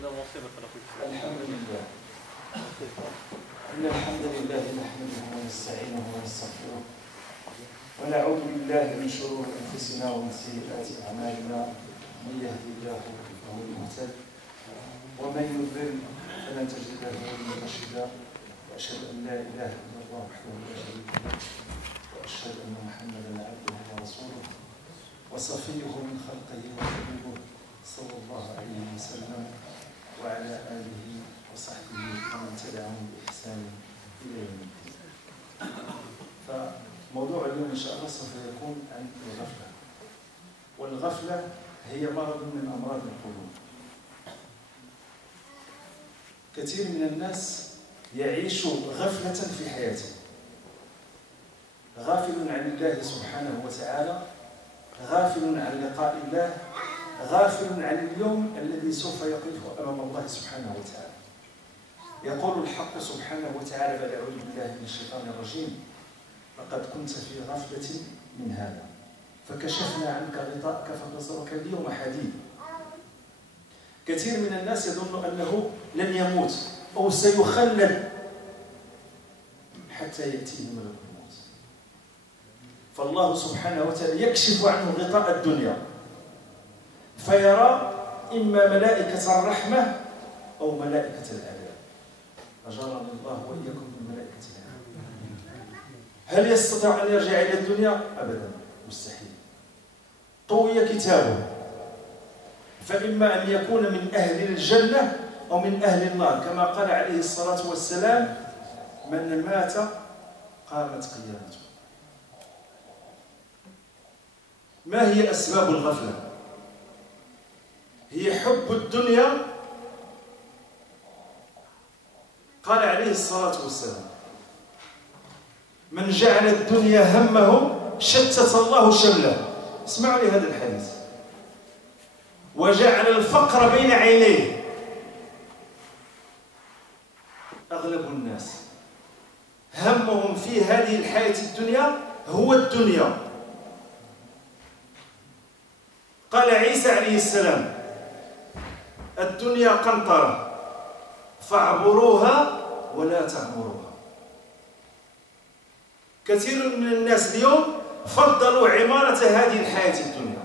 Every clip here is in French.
الحمد لله. إن الحمد لله نحمده ونستعينه ونستغفره ونعوذ بالله من شرور أنفسنا ومن سيئات أعمالنا. من يهدي الله فهو المهتد ومن يضلل فلن تجد له وليا مرشدا. وأشهد أن لا إله إلا الله وحده لا شريك له وأشهد أن محمدا عبده ورسوله وصفيه من خلقه وحبيبه صلى الله عليه وسلم وعلى آله وصحبه ومن تبعهم بإحسان إلى يوم الدين. فموضوع اليوم إن شاء الله سوف يكون عن الغفلة، والغفلة هي مرض من أمراض القلوب. كثير من الناس يعيش غفلة في حياته، غافل عن الله سبحانه وتعالى، غافل عن لقاء الله، غافل عن اليوم الذي سوف يقف أمام الله سبحانه وتعالى. يقول الحق سبحانه وتعالى بعد أعوذ بالله من الشيطان الرجيم: لقد كنت في غفلة من هذا فكشفنا عنك غطاءك فبصرك اليوم حديد. كثير من الناس يظن أنه لن يموت أو سيخلد حتى يأتيه ملك الموت، فالله سبحانه وتعالى يكشف عنه غطاء الدنيا فيرى إما ملائكة الرحمة أو ملائكة العذاب. أجرنا الله وإياكم من ملائكة العذاب. هل يستطيع أن يرجع إلى الدنيا؟ أبدا، مستحيل. طوي كتابه، فإما أن يكون من أهل الجنة أو من أهل النار، كما قال عليه الصلاة والسلام: من مات قامت قيامته. ما هي أسباب الغفلة؟ هي حب الدنيا. قال عليه الصلاة والسلام: من جعل الدنيا همه شتت الله شمله. اسمعوا لهذا الحديث: وجعل الفقر بين عينيه. أغلب الناس همهم في هذه الحياة الدنيا هو الدنيا. قال عيسى عليه السلام: الدنيا قنطرة فاعبروها ولا تعبروها. كثير من الناس اليوم فضلوا عمارة هذه الحياة الدنيا،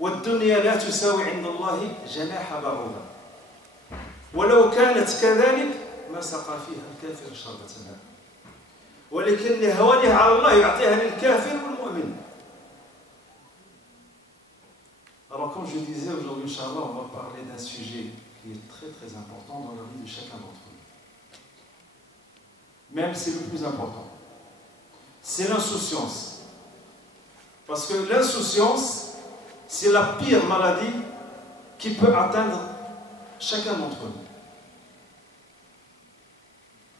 والدنيا لا تساوي عند الله جناح بعوضة، ولو كانت كذلك ما سقى فيها الكافر شربة ماء، ولكن لهوانها على الله يعطيها للكافر والمؤمن. Alors comme je disais, aujourd'hui, Inch'Allah, on va parler d'un sujet qui est très très important dans la vie de chacun d'entre nous. Même c'est le plus important. C'est l'insouciance. Parce que l'insouciance, c'est la pire maladie qui peut atteindre chacun d'entre nous.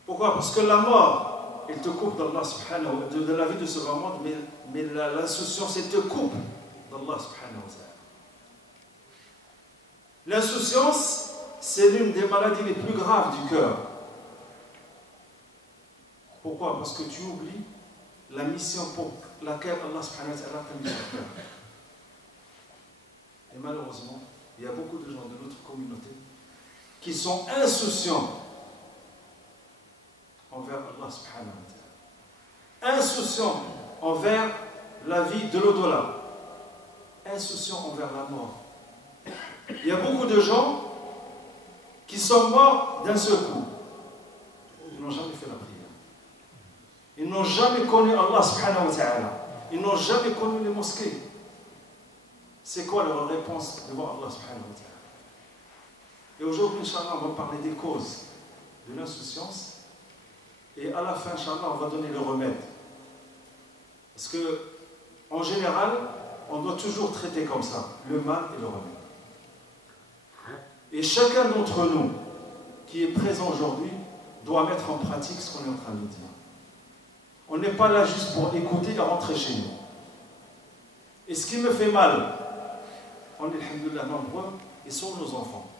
Pourquoi? Parce que la mort, elle te coupe d'Allah subhanahu wa ta'ala, de la vie de ce monde, mais l'insouciance, elle te coupe d'Allah subhanahu wa ta'ala. L'insouciance, c'est l'une des maladies les plus graves du cœur. Pourquoi? Parce que tu oublies la mission pour laquelle Allah subhanahu wa ta'ala t'a mis sur terre. Et malheureusement, il y a beaucoup de gens de notre communauté qui sont insouciants envers Allah subhanahu wa ta'ala, insouciants envers la vie de l'au-delà, insouciants envers la mort. Il y a beaucoup de gens qui sont morts d'un seul coup. Ils n'ont jamais fait la prière. Ils n'ont jamais connu Allah subhanahu wa ta'ala. Ils n'ont jamais connu les mosquées. C'est quoi leur réponse devant Allah subhanahu wa ta'ala? Et aujourd'hui, Inch'Allah, on va parler des causes de l'insouciance. Et à la fin, Inch'Allah, on va donner le remède. Parce que, en général, on doit toujours traiter comme ça, le mal et le remède. Et chacun d'entre nous qui est présent aujourd'hui doit mettre en pratique ce qu'on est en train de dire. On n'est pas là juste pour écouter et rentrer chez nous. Et ce qui me fait mal, on est, alhamdoulilah, nombreux, et sont nos enfants.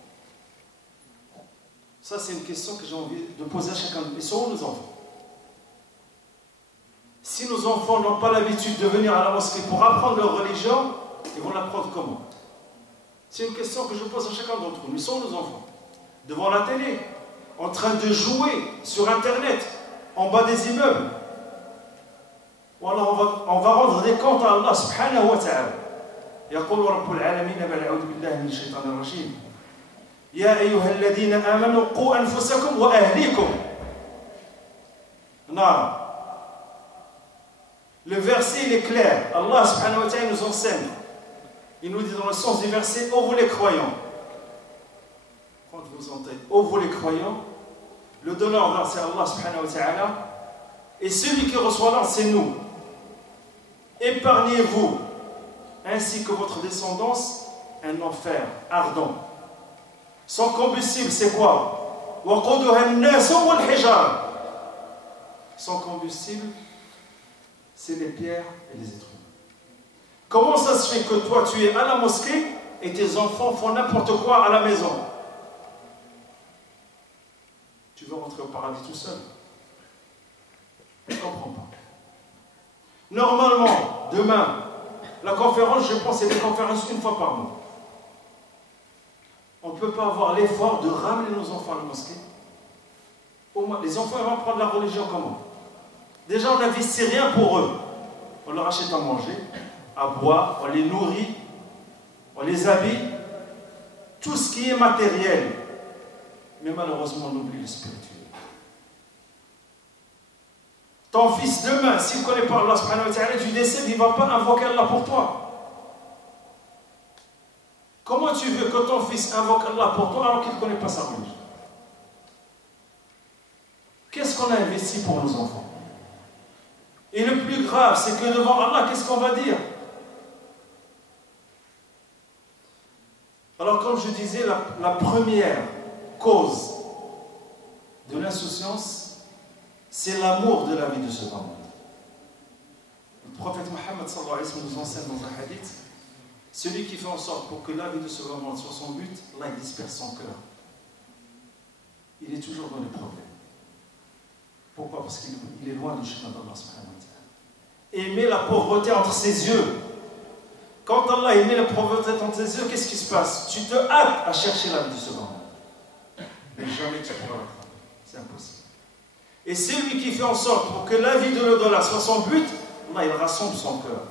Ça, c'est une question que j'ai envie de poser à chacun de nous. Ils sont où nos enfants? Si nos enfants n'ont pas l'habitude de venir à la mosquée pour apprendre leur religion, ils vont l'apprendre comment? C'est une question que je pose à chacun d'entre nous. Ils sont nos enfants. devant la télé, en train de jouer sur Internet, en bas des immeubles. Voilà, on va rendre des comptes à Allah subhanahu wa ta'ala. يقول رب العالمين بعد أعوذ بالله من الشيطان الرجيم يا أيها الذين آمنوا قوا أنفسكم وأهليكم نارا. Le verset il est clair. Allah subhanahu wa ta'ala nous enseigne. Il nous dit dans le sens du verset: ô vous les croyants. Quand vous entendez ô vous les croyants, le donneur c'est Allah subhanahu wa ta'ala, et celui qui reçoit l'ordre c'est nous. Épargnez-vous ainsi que votre descendance un enfer ardent. Son combustible c'est quoi? Son combustible c'est les pierres et les êtres humains. Comment ça se fait que toi tu es à la mosquée et tes enfants font n'importe quoi à la maison? Tu veux rentrer au paradis tout seul? Je ne comprends pas. Normalement, demain, la conférence, je pense, c'est des conférences une fois par mois. On ne peut pas avoir l'effort de ramener nos enfants à la mosquée. Au moins, les enfants vont prendre la religion comment? Déjà, on n'investit rien pour eux. On leur achète à manger, à boire, on les nourrit, on les habille. Tout ce qui est matériel. Mais malheureusement, on oublie le spirituel. Ton fils demain, s'il ne connaît pas Allah subhanahu wa ta'ala, tu décèdes, il ne va pas invoquer Allah pour toi. Comment tu veux que ton fils invoque Allah pour toi alors qu'il ne connaît pas sa religion? Qu'est-ce qu'on a investi pour nos enfants? Et le plus grave, c'est que devant Allah, qu'est-ce qu'on va dire? Alors, comme je disais, la première cause de l'insouciance, c'est l'amour de la vie de ce bas monde. Le prophète Mohammed sallallahu alayhi wa sallam nous enseigne dans un hadith: celui qui fait en sorte pour que la vie de ce bas monde soit son but, là il disperse son cœur. Il est toujours dans les problèmes. Pourquoi? Parce qu'il est loin du chemin d'Allah subhanahu wa ta'ala. Et il met la pauvreté entre ses yeux. Quand Allah met la pauvreté entre ses yeux, qu'est-ce qui se passe? Tu te hâtes à chercher la vie de ce bas monde. Mais jamais tu pourras l'attraper. C'est impossible. Et celui qui fait en sorte pour que la vie de l'au-delà soit son but, là, il rassemble son cœur.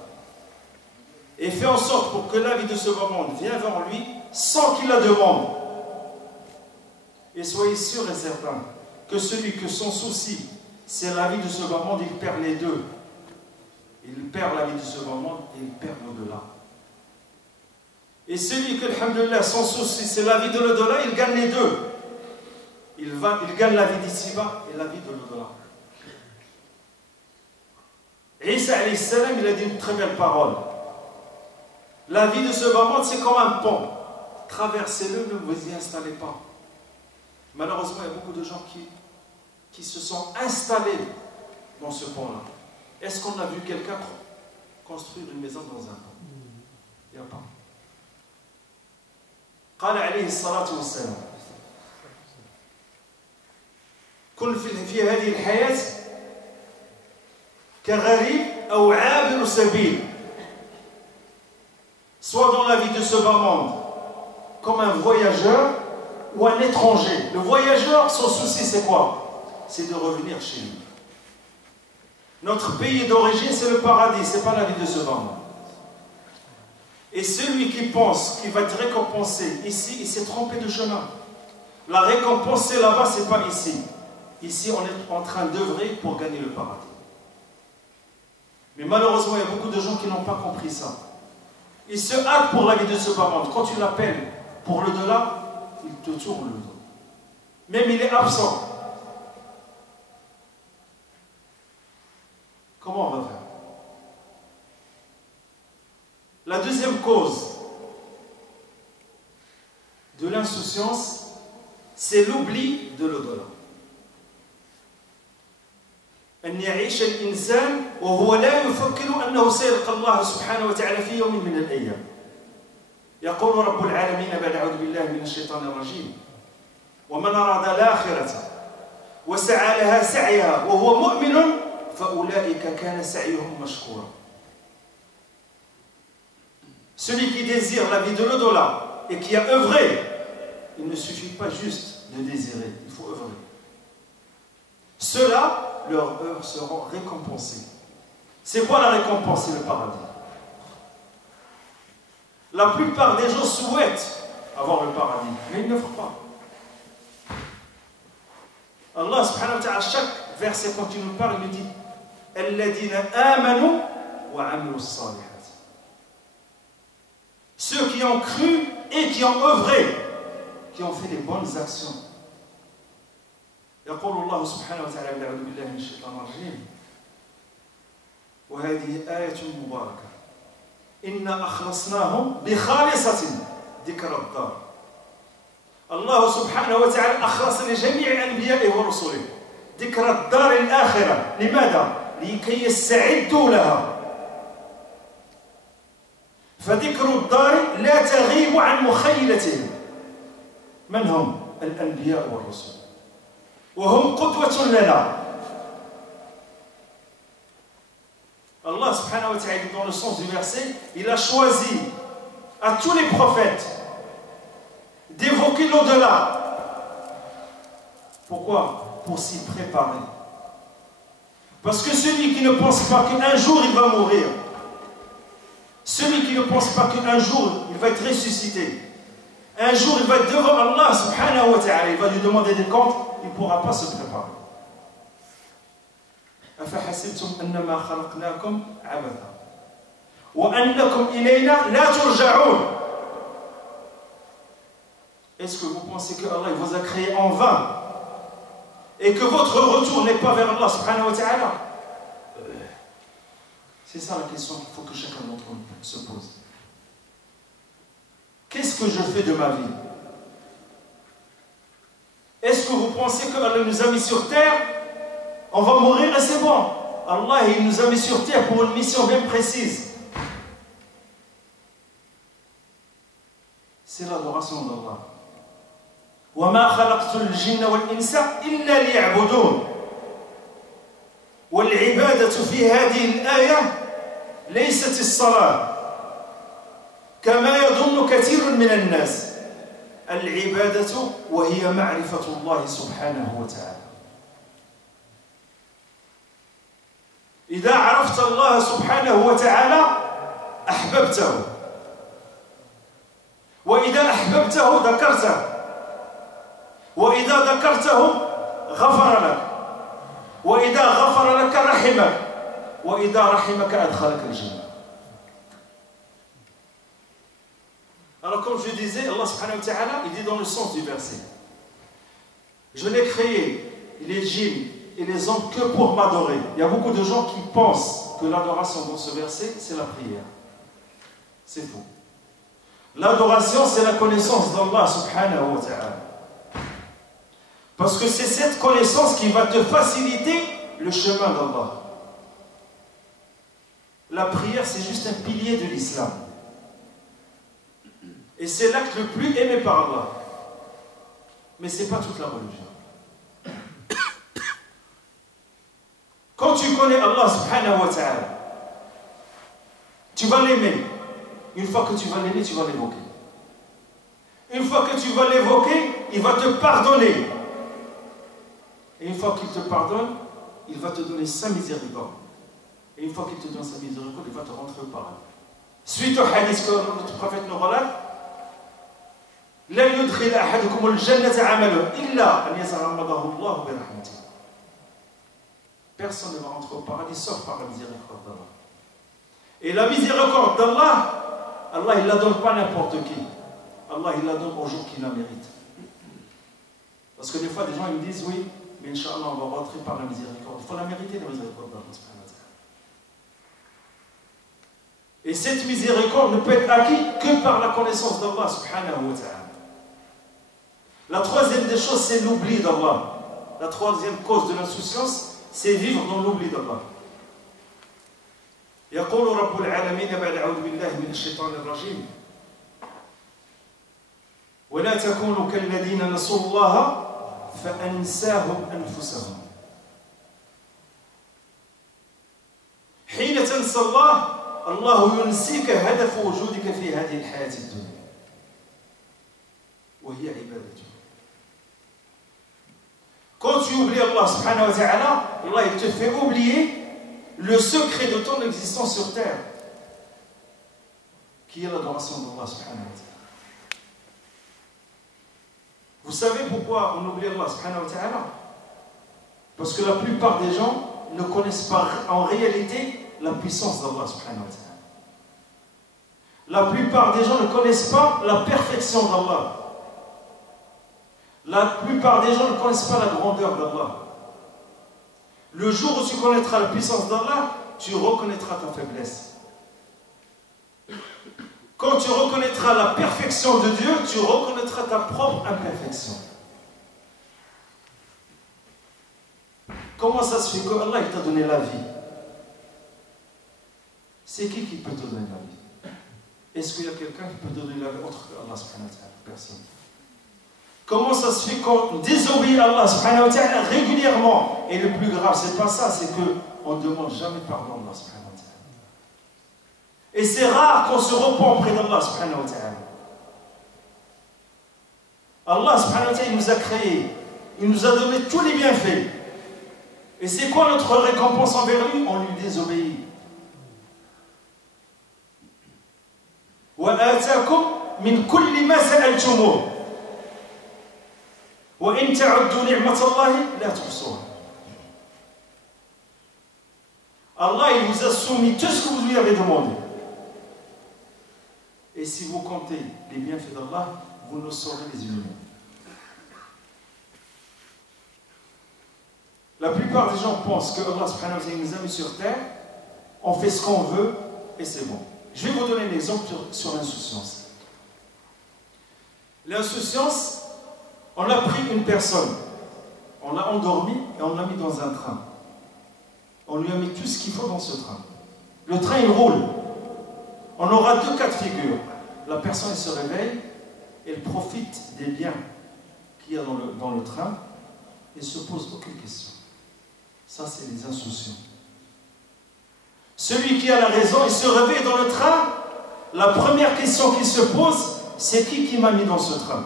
Et fait en sorte pour que la vie de ce bas monde vienne vers lui sans qu'il la demande. Et soyez sûr et certain que celui que son souci, c'est la vie de ce bas monde, il perd les deux. Il perd la vie de ce bas monde et il perd l'au-delà. Et celui que, alhamdoulilah, son souci, c'est la vie de l'au-delà, il gagne les deux. Il gagne la vie d'ici-bas et la vie de l'au-delà. Isa alayhi salam, il a dit une très belle parole. La vie de ce bas monde, c'est comme un pont. Traversez-le, ne vous y installez pas. Malheureusement, il y a beaucoup de gens qui se sont installés dans ce pont-là. Est-ce qu'on a vu quelqu'un construire une maison dans un pont? Il n'y a pas. قال عليه الصلاة والسلام كن في هذه الحياة كغريب أو عابر سبيل. Soit dans la vie de ce bas monde comme un voyageur ou un étranger. Le voyageur, son souci c'est quoi? C'est de revenir chez lui. Notre pays d'origine c'est le paradis, c'est pas la vie de ce bas monde. Et celui qui pense qu'il va être récompensé ici, il s'est trompé de chemin. La récompense c'est là-bas, c'est pas ici. Ici, on est en train d'œuvrer pour gagner le paradis. Mais malheureusement, il y a beaucoup de gens qui n'ont pas compris ça. Ils se hâtent pour la vie de ce bas monde. Quand tu l'appelles pour le delà, il te tourne le dos. Même il est absent. Comment on va faire? La deuxième cause de l'insouciance, c'est l'oubli de l'au-delà. أن يعيش الإنسان وهو لا يفكر أنه سيلقى الله سبحانه وتعالى في يوم من الأيام. يقول رب العالمين بعد أعوذ بالله من الشيطان الرجيم: ومن أراد الآخرة وسعى لها سعيها وهو مؤمن فأولئك كان سعيهم مشكورا. Celui qui désire la vie de l'au-delà et qui a œuvré, il ne suffit pas juste de désirer, il faut œuvrer. Ceux-là, leurs œuvres seront récompensées. C'est quoi la récompense? C'est le paradis. La plupart des gens souhaitent avoir le paradis, mais ils n'œuvrent pas. Allah subhanahu wa ta'ala, à chaque verset quand il nous parle, il nous dit Alladina amanu wa amilu salihat. Ceux qui ont cru et qui ont œuvré, qui ont fait des bonnes actions. يقول الله سبحانه وتعالى أعوذ بالله من الشيطان الرجيم وهذه آية مباركة إنا أخلصناهم بخالصة ذكر الدار. الله سبحانه وتعالى أخلص لجميع أنبيائه ورسله ذكر الدار الآخرة. لماذا؟ لكي يستعدوا لها. فذكر الدار لا تغيب عن مخيلتهم. من هم؟ الأنبياء والرسل، وهم قدوة لنا. Allah subhanahu wa ta'ala, dans le sens du verset, il a choisi à tous les prophètes d'évoquer l'au-delà. Pourquoi? Pour s'y préparer. Parce que celui qui ne pense pas qu'un jour il va mourir, celui qui ne pense pas qu'un jour il va être ressuscité, un jour il va être devant Allah subhanahu wa ta'ala, il va lui demander des comptes, il ne pourra pas se préparer. أفحسبتم أنما خلقناكم عبثا وأنكم إلينا لا ترجعون. Est-ce que vous pensez que Allah vous a créé en vain et que votre retour n'est pas vers Allah subhanahu wa ta'ala? C'est ça la question qu'il faut que chacun d'entre nous se pose. Qu'est-ce que je fais de ma vie? Est-ce que vous pensez que Allah nous a mis sur terre, on va mourir et c'est bon? Allah, il nous a mis sur terre pour une mission bien précise. C'est l'adoration d'Allah. وَمَا خَلَقْتُ الْجِنَّ وَالْإِنسَ إِلَّا لِيَعْبُدُونَ. والعبادة في هذه الآية ليست الصلاة كما يظن كثير من الناس. العبادة وهي معرفة الله سبحانه وتعالى. إذا عرفت الله سبحانه وتعالى أحببته، وإذا أحببته ذكرته، وإذا ذكرته غفر لك، وإذا غفر لك رحمك، وإذا رحمك أدخلك الجنة. Alors comme je disais, Allah subhanahu wa ta'ala, il dit dans le sens du verset, je n'ai créé les djinns et les hommes que pour m'adorer. Il y a beaucoup de gens qui pensent que l'adoration dans ce verset, c'est la prière. C'est faux. L'adoration, c'est la connaissance d'Allah subhanahu wa ta'ala. Parce que c'est cette connaissance qui va te faciliter le chemin d'Allah. La prière, c'est juste un pilier de l'islam. Et c'est l'acte le plus aimé par Allah. Mais ce n'est pas toute la religion. Quand tu connais Allah subhanahu wa ta'ala, tu vas l'aimer. Une fois que tu vas l'aimer, tu vas l'évoquer. Une fois que tu vas l'évoquer, il va te pardonner. Et une fois qu'il te pardonne, il va te donner sa miséricorde. Et une fois qu'il te donne sa miséricorde, il va te rentrer au paradis. Suite au hadith que notre prophète nous relate, لن يدخل أحدكم الجنة عمله إلا أن يتغمده الله برحمته. Personne ne va rentrer au paradis sauf par la miséricorde d'Allah. Et la miséricorde d'Allah, Allah il ne la donne pas n'importe qui. Allah il la donne aux gens qui la méritent. Parce que des fois des gens ils me disent oui, mais Inch'Allah on va rentrer par la miséricorde. Il faut la mériter la miséricorde d'Allah. Et cette miséricorde ne peut être acquise que par la connaissance d'Allah subhanahu wa ta'ala. La troisième des choses, c'est l'oubli d'Allah. La troisième cause de l'insouciance, c'est vivre dans l'oubli d'Allah. يقول رب العالمين بعد أعوذ بالله من الشيطان الرجيم ولا تكونوا كالذين نسوا الله فأنساهم أنفسهم. حين تنسى الله الله ينسيك هدف وجودك في هذه الحياة الدنيا وهي عبادته. Quand tu oublies Allah subhanahu wa ta'ala, Allah il te fait oublier le secret de ton existence sur terre, qui est l'adoration d'Allah subhanahu wa ta'ala. Vous savez pourquoi on oublie Allah subhanahu wa ta'ala? Parce que la plupart des gens ne connaissent pas en réalité la puissance d'Allah subhanahu wa ta'ala. La plupart des gens ne connaissent pas la perfection d'Allah. La plupart des gens ne connaissent pas la grandeur d'Allah. Le jour où tu connaîtras la puissance d'Allah, tu reconnaîtras ta faiblesse. Quand tu reconnaîtras la perfection de Dieu, tu reconnaîtras ta propre imperfection. Comment ça se fait que Allah t'a donné la vie? C'est qui peut te donner la vie? Est-ce qu'il y a quelqu'un qui peut te donner la vie autre que Allah subhanahu wa ta'ala? Personne. Comment ça se fait qu'on désobéit à Allah subhanahu wa ta'ala régulièrement? Et le plus grave, c'est pas ça, c'est qu'on ne demande jamais pardon à Allah subhanahu wa ta'ala. Et c'est rare qu'on se repent auprès d'Allah subhanahu wa ta'ala. Allah subhanahu wa ta'ala, il nous a créés, il nous a donné tous les bienfaits. Et c'est quoi notre récompense envers lui? On lui désobéit. وآتاكم من كل ما سألتموه وإن تعدوا نعمة الله لا تحصوها. Allah il vous a soumis tout ce que vous lui avez demandé. Et si vous comptez les bienfaits d'Allah, vous ne saurez les éliminer. La plupart des gens pensent que Allah subhanahu wa ta'ala nous a mis sur terre, on fait ce qu'on veut et c'est bon. Je vais vous donner un exemple sur l'insouciance. L'insouciance, on a pris une personne, on l'a endormi et on l'a mis dans un train. On lui a mis tout ce qu'il faut dans ce train. Le train, il roule. On aura deux cas de figure. La personne elle se réveille, elle profite des biens qu'il y a dans le train et ne se pose aucune question. Ça, c'est les insouciants. Celui qui a la raison, il se réveille dans le train. La première question qu'il se pose, c'est qui m'a mis dans ce train?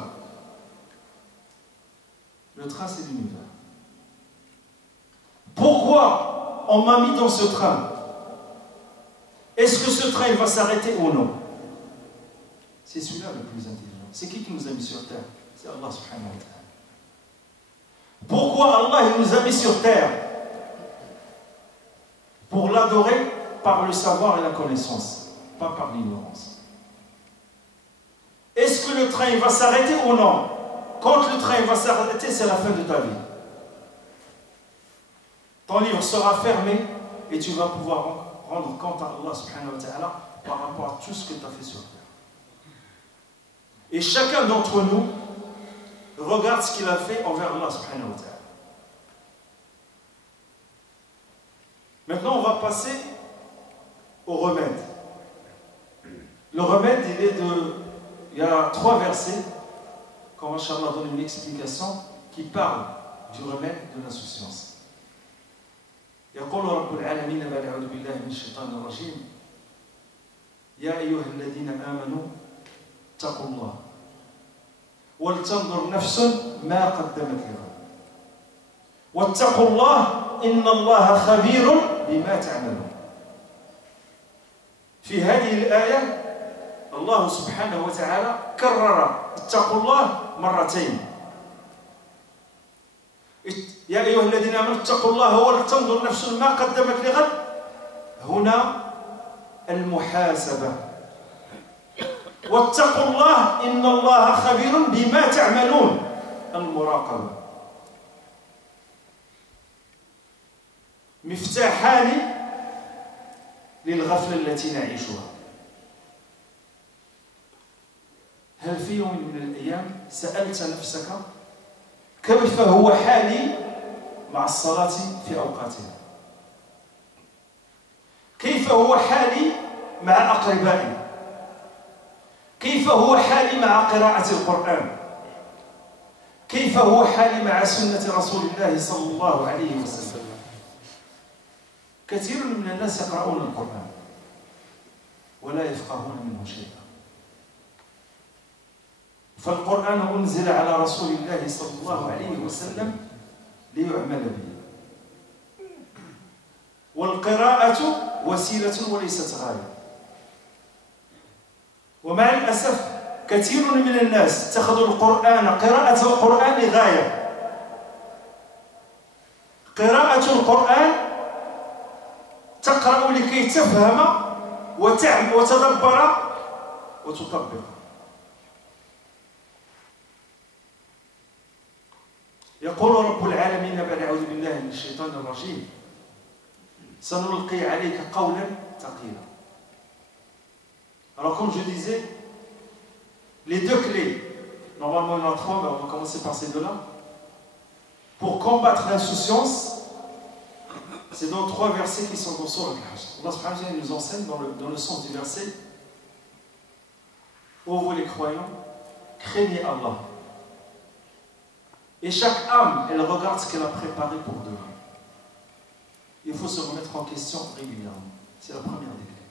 Le train, c'est l'univers. Pourquoi on m'a mis dans ce train? Est-ce que ce train il va s'arrêter ou non? C'est celui-là le plus intelligent. C'est qui nous a mis sur terre? C'est Allah subhanahu wa ta'ala. Pourquoi Allah il nous a mis sur terre? Pour l'adorer par le savoir et la connaissance, pas par l'ignorance. Est-ce que le train il va s'arrêter ou non? Quand le train il va s'arrêter, c'est la fin de ta vie. Ton livre sera fermé et tu vas pouvoir rendre compte à Allah subhanahu wa ta'ala par rapport à tout ce que tu as fait sur terre. Et chacun d'entre nous regarde ce qu'il a fait envers Allah subhanahu wa ta'ala. Maintenant, on va passer au remède. Le remède, il y a 3 versets, quand Inch'Allah donne une explication, qui parlent du remède de l'insouciance. يقول رب العالمين بعد أعوذ بالله من الشيطان الرجيم يا أيها الذين آمنوا اتقوا الله ولتنظر نفس ما قدمت لغد واتقوا الله إن الله خبير بما تعملون. في هذه الآية الله سبحانه وتعالى كرر اتقوا الله مرتين. يا أيها الذين آمنوا اتقوا الله ولتنظر نفس ما قدمت لغد. هنا المحاسبة. واتقوا الله إن الله خبير بما تعملون. المراقبة. مفتاحان للغفلة التي نعيشها. هل في يوم من الأيام سألت نفسك كيف هو حالي مع الصلاة في أوقاتها؟ كيف هو حالي مع أقربائي؟ كيف هو حالي مع قراءة القرآن؟ كيف هو حالي مع سنة رسول الله صلى الله عليه وسلم؟ كثير من الناس يقرؤون القرآن ولا يفقهون منه شيئا. فالقرآن أنزل على رسول الله صلى الله عليه وسلم ليعمل به. والقراءة وسيلة وليست غاية. ومع الأسف كثير من الناس اتخذوا القرآن، قراءة القرآن غاية. قراءة القرآن تقرأ لكي تفهم وتدبر وتطبق. يقول رب العالمين بعد أعوذ بالله من الشيطان الرجيم: سنلقي عليك قولا ثقيلا. Alors comme je disais, les deux clés, normalement il y en a trois, mais on va commencer par ces deux-là. Pour combattre l'insouciance, c'est dans trois versets qui sont dans Sourate Al-Hajj. Allah subhanahu wa ta'ala nous enseigne dans le sens du verset: ô vous les croyants, craignez Allah. Et chaque âme, elle regarde ce qu'elle a préparé pour demain. Il faut se remettre en question régulièrement. C'est la première des clés.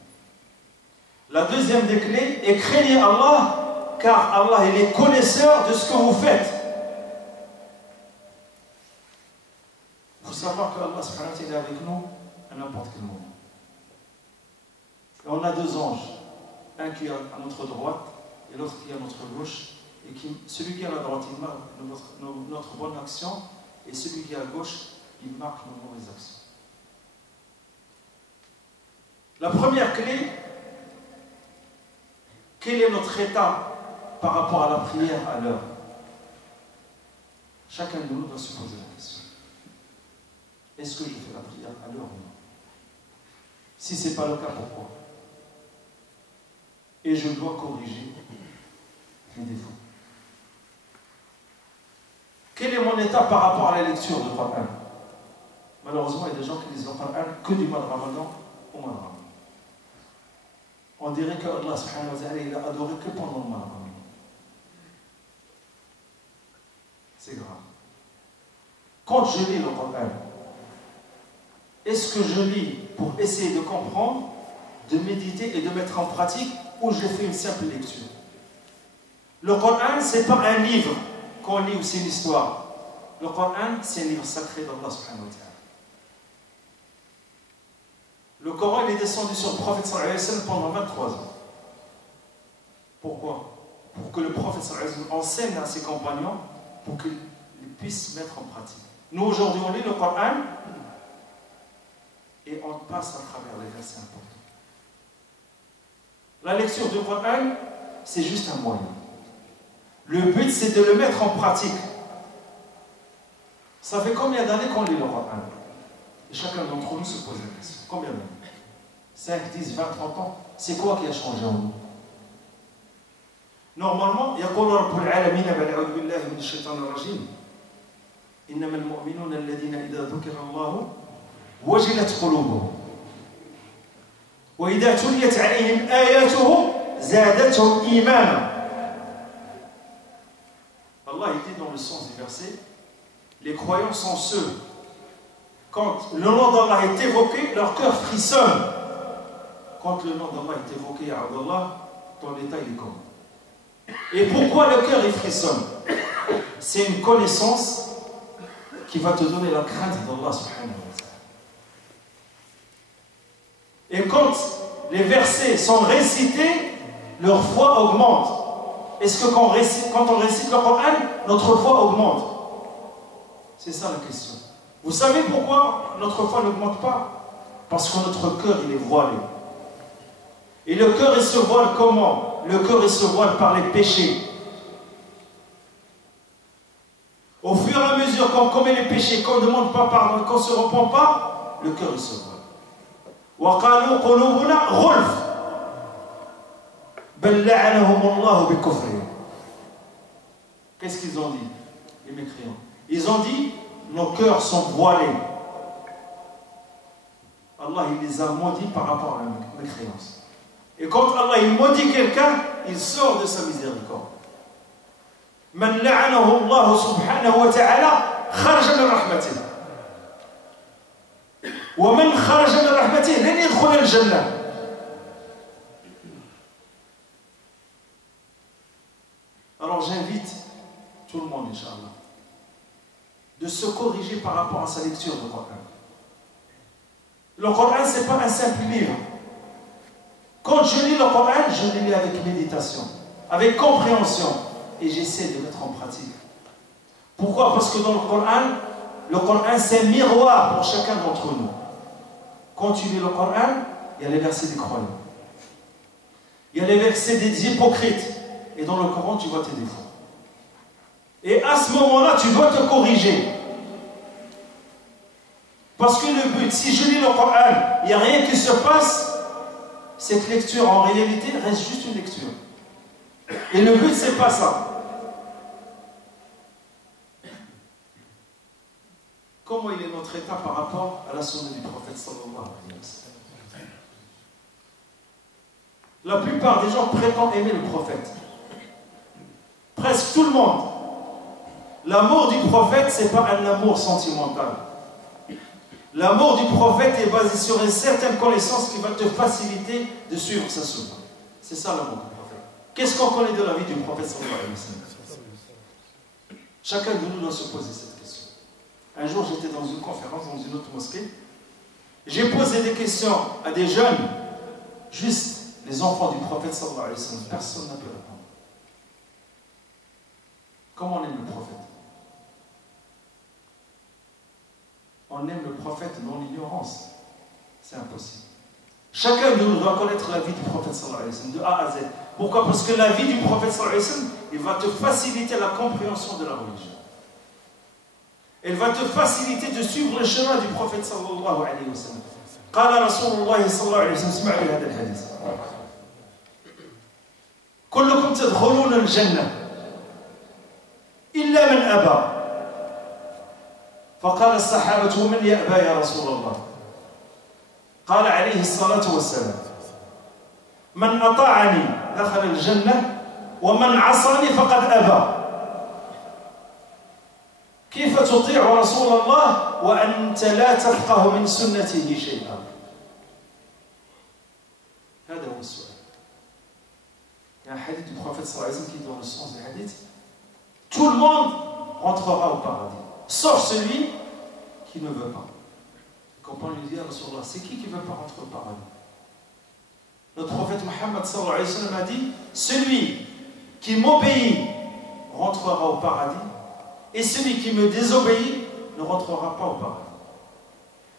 La deuxième des clés est craignez Allah, car Allah il est connaisseur de ce que vous faites. Il faut savoir que Allah subhanahu wa ta'ala est avec nous à n'importe quel moment. Et on a deux anges, un qui est à notre droite et l'autre qui est à notre gauche. Et celui qui est à la droite, il marque notre bonne action, et celui qui est à gauche, il marque nos mauvaises actions. La première clé, quel est notre état par rapport à la prière à l'heure? Chacun de nous doit se poser la question. Est-ce que je fais la prière à l'heure ou non? Si ce n'est pas le cas, pourquoi? Et je dois corriger mes défauts. Quel est mon état par rapport à la lecture du Coran? Malheureusement, il y a des gens qui lisent le Coran que du mois de Ramadan au mois de Ramadan. On dirait que Allah subhanahu wa ta'ala il a adoré que pendant le mois de Ramadan. C'est grave. Quand je lis le Coran, est-ce que je lis pour essayer de comprendre, de méditer et de mettre en pratique, ou je fais une simple lecture? Le Coran, ce n'est pas un livre qu'on lit ou c'est une histoire. Le Coran, c'est un livre sacré d'Allah subhanahu wa ta'ala. Le Coran est descendu sur le prophète sallallahu alayhi wa sallam pendant 23 ans. Pourquoi? Pour que le prophète sallallahu alayhi wa sallam enseigne à ses compagnons pour qu'ils puissent mettre en pratique. Nous aujourd'hui on lit le Coran et on passe à travers les versets importants. La lecture du Coran, c'est juste un moyen. Le but, c'est de le mettre en pratique. Ça fait combien d'années qu'on lit le Coran? Et chacun d'entre nous se pose la question. Combien d'années? 5, 10, 20, 30 ans? C'est quoi qui a changé en nous? Normalement, يقول رب العالمين بعد أعوذ بالله من الشيطان الرجيم إنما المؤمنون الذين إذا ذكر الله وجلت قلوبهم وإذا تليت عليهم آياته زادتهم إيمانا. Allah dit dans le sens du verset, les croyants sont ceux, quand le nom d'Allah est évoqué, leur cœur frissonne. Quand le nom d'Allah est évoqué, ya Abdallah, ton état il est comment? Et pourquoi le cœur il frissonne? C'est une connaissance qui va te donner la crainte d'Allah subhanahu wa ta'ala. Et quand les versets sont récités, leur foi augmente. Est-ce que quand on récite le Coran, notre foi augmente? C'est ça la question. Vous savez pourquoi notre foi n'augmente pas? Parce que notre cœur, il est voilé. Et le cœur, il se voile comment? Le cœur, il se voile par les péchés. Au fur et à mesure qu'on commet les péchés, qu'on ne demande pas pardon, qu'on ne se repent pas, le cœur, il se voile. وَقَالُوا قُلُوبُنَا غُلْفٌ بَلْ لَعَنَهُمُ اللَّهُ بِكُفْرِهِمْ. Qu'est-ce qu'ils ont dit, les mécréants? Ils ont dit, nos cœurs sont voilés. Allah, il les a maudits par rapport à la mécréance. Et quand Allah, il maudit quelqu'un, il sort de sa miséricorde. من لعنه الله سبحانه وتعالى خرج من رحمته ومن خرج من رحمته لن يدخل الجنة. Alors j'invite tout le monde, Inch'Allah, de se corriger par rapport à sa lecture du Coran. Le Coran, ce n'est pas un simple livre. Quand je lis le Coran, je le lis avec méditation, avec compréhension, et j'essaie de mettre en pratique. Pourquoi? Parce que dans le Coran, c'est un miroir pour chacun d'entre nous. Quand tu lis le Coran, il y a les versets des croyants. Il y a les versets des hypocrites. Et dans le Coran, tu vois tes défauts. Et à ce moment-là, tu dois te corriger. Parce que le but, si je lis le Coran, il n'y a rien qui se passe, cette lecture, en réalité, reste juste une lecture. Et le but, c'est pas ça. Comment il est notre état par rapport à la sunna du prophète sallallahu alayhi wa sallam? La plupart des gens prétendent aimer le prophète. Presque tout le monde. L'amour du prophète, ce n'est pas un amour sentimental. L'amour du prophète est basé sur une certaine connaissance qui va te faciliter de suivre sa sunna. C'est ça l'amour du prophète. Qu'est-ce qu'on connaît de la vie du prophète sallallahu alayhi wa sallam? Chacun de nous doit se poser cette question. Un jour, j'étais dans une conférence, dans une autre mosquée. J'ai posé des questions à des jeunes, juste les enfants du prophète sallallahu alayhi wa sallam. Personne n'a pu répondre. Comment on aime le prophète? On aime le prophète dans l'ignorance. C'est impossible. Chacun de nous doit connaître la vie du prophète sallallahu alayhi wa sallam, de A à Z. Pourquoi? Parce que la vie du prophète sallallahu alayhi wa sallam, il va te faciliter la compréhension de la religion. Elle va te faciliter de suivre le chemin du prophète sallallahu alayhi wa sallam. قال رسول الله صلى الله عليه وسلم اسمعوا هذا الحديث كلكم تدخلون الجنة إلا من أبى فقال الصحابة ومن يأبى يا رسول الله قال عليه الصلاة والسلام من أطاعني دخل الجنة ومن عصاني فقد أبى كيف تطيع رسول الله وأنت لا تفقه من سنته شيئا؟ هذا هو السؤال. Il y a un hadith du prophète sallallahu alayhi wa sallam qui est dans le sens du hadith. Tout le monde rentrera au paradis, sauf celui qui ne veut pas. Quand on lui dit à Rasulullah, c'est qui ne veut pas rentrer au paradis? Notre prophète Muhammad sallallahu alayhi wa sallam a dit, celui qui m'obéit rentrera au paradis, et celui qui me désobéit ne rentrera pas au paradis.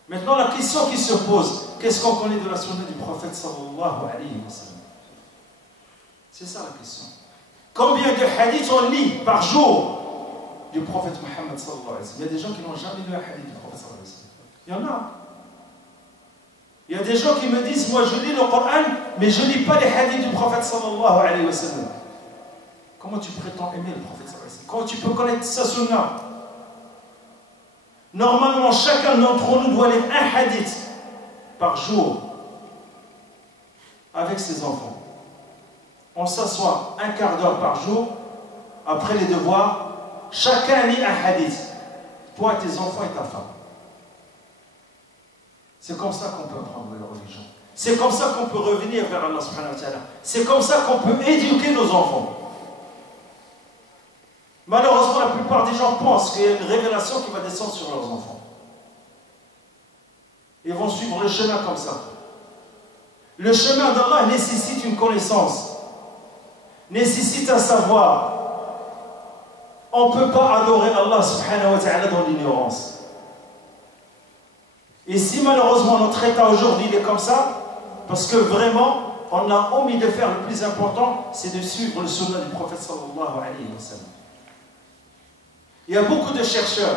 Maintenant, la question qui se pose, qu'est-ce qu'on connaît de la sunna du prophète sallallahu alayhi wa sallam? C'est ça la question. Combien de hadiths on lit par jour du prophète Muhammad sallallahu alayhi wa sallam? Il y a des gens qui n'ont jamais lu un hadith du prophète sallallahu alayhi wa sallam. Il y en a. Il y a des gens qui me disent, moi je lis le Coran, mais je ne lis pas les hadiths du prophète sallallahu alayhi wa sallam. Comment tu prétends aimer le prophète sallallahu alayhi wa sallam? Comment tu peux connaître sa sunna? Normalement, chacun d'entre nous doit lire un hadith par jour avec ses enfants. On s'assoit un quart d'heure par jour, après les devoirs, chacun lit un hadith. Toi, tes enfants et ta femme. C'est comme ça qu'on peut apprendre la religion. C'est comme ça qu'on peut revenir vers Allah subhanahu wa ta'ala. C'est comme ça qu'on peut éduquer nos enfants. Malheureusement, la plupart des gens pensent qu'il y a une révélation qui va descendre sur leurs enfants. Ils vont suivre le chemin comme ça. Le chemin d'Allah nécessite une connaissance, nécessite un savoir. On ne peut pas adorer Allah subhanahu wa ta'ala dans l'ignorance. Et si malheureusement notre état aujourd'hui est comme ça, parce que vraiment, on a omis de faire le plus important, c'est de suivre le sunnah du prophète sallallahu alayhi wa sallam. Il y a beaucoup de chercheurs,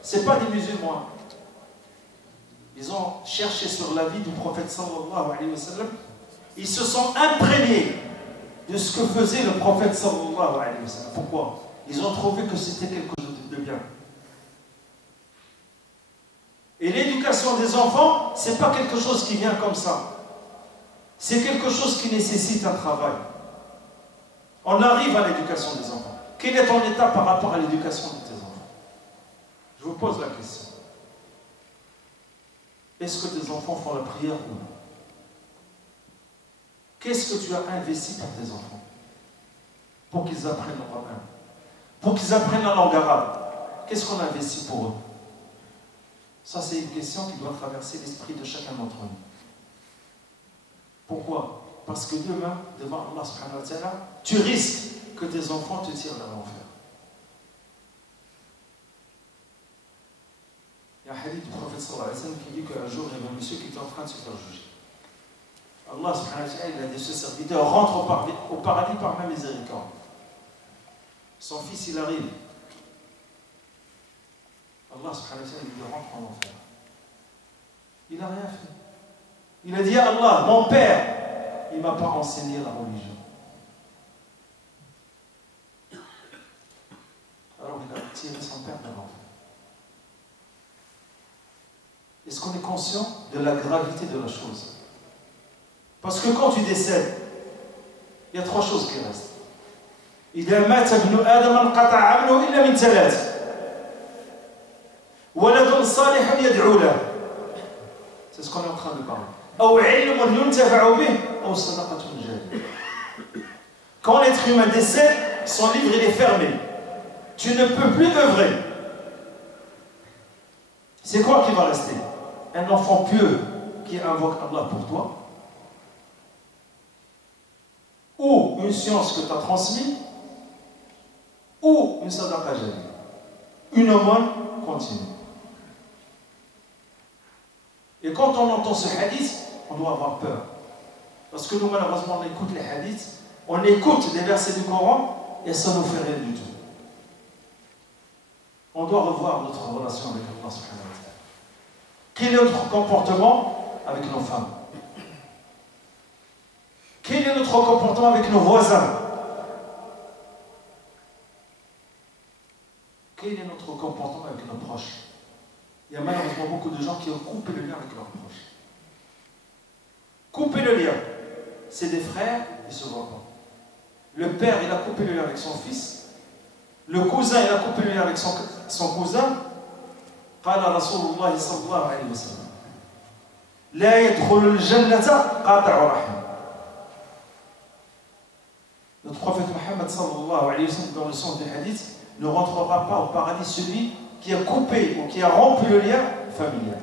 ce n'est pas des musulmans. Ils ont cherché sur la vie du prophète sallallahu alayhi wa sallam. Ils se sont imprégnés de ce que faisait le prophète sallallahu alayhi wa sallam. Pourquoi? Ils ont trouvé que c'était quelque chose de bien. Et l'éducation des enfants, ce n'est pas quelque chose qui vient comme ça. C'est quelque chose qui nécessite un travail. On arrive à l'éducation des enfants. Quel est ton état par rapport à l'éducation de tes enfants? Je vous pose la question. Est-ce que tes enfants font la prière ou non? Qu'est-ce que tu as investi pour tes enfants? Pour qu'ils apprennent le Coran, pour qu'ils apprennent la langue arabe, qu'est-ce qu'on investit pour eux? Ça, c'est une question qui doit traverser l'esprit de chacun d'entre nous. Pourquoi? Parce que demain, devant Allah subhanahu wa ta'ala, tu risques que tes enfants te tirent vers l'enfer. Il y a un hadith du prophète sallallahu alayhi wa sallam qui dit qu'un jour, il y avait un monsieur qui était en train de se faire juger. Allah subhanahu wa ta'ala, il a dit, ce serviteur rentre au paradis par ma miséricorde. Son fils, il arrive. Allah subhanahu wa ta'ala, il lui rentre en enfer. Il n'a rien fait. Il a dit à Allah, mon père, il ne m'a pas enseigné la religion. Alors il a tiré son père de l'enfer. Est-ce qu'on est conscient de la gravité de la chose? Parce que quand tu décèdes, il y a trois choses qui restent. إذا مات ابن آدم انقطع عمله إلا من ثلاث ولد صالح يدعو له. C'est ce qu'on est en train de parler. أو علم ينتفع به أو صدقة جارية. Quand l'être humain décède, son livre il est fermé. Tu ne peux plus œuvrer. C'est quoi qui va rester? Un enfant pieux qui invoque Allah pour toi, ou une science que tu as transmise, ou une sadaqa jariya, une aumône continue. Et quand on entend ce hadith, on doit avoir peur. Parce que nous, malheureusement, on écoute les hadiths, on écoute des versets du Coran, et ça ne nous fait rien du tout. On doit revoir notre relation avec Allah subhanahu wa ta'ala. Quel est notre comportement avec nos femmes? Quel est notre comportement avec nos voisins? Quel est notre comportement avec nos proches? Il y a malheureusement beaucoup de gens qui ont coupé le lien avec leurs proches. Couper le lien. C'est des frères, ils ne se voient pas. Le père, il a coupé le lien avec son fils. Le cousin, il a coupé le lien avec son cousin. قال رسول الله صلى الله عليه وسلم لا يدخل الجنة قاطع رحم. Notre prophète Mohammed sallallahu alayhi wa sallam, dans le sens des hadiths, ne rentrera pas au paradis celui qui a coupé ou qui a rompu le lien familial.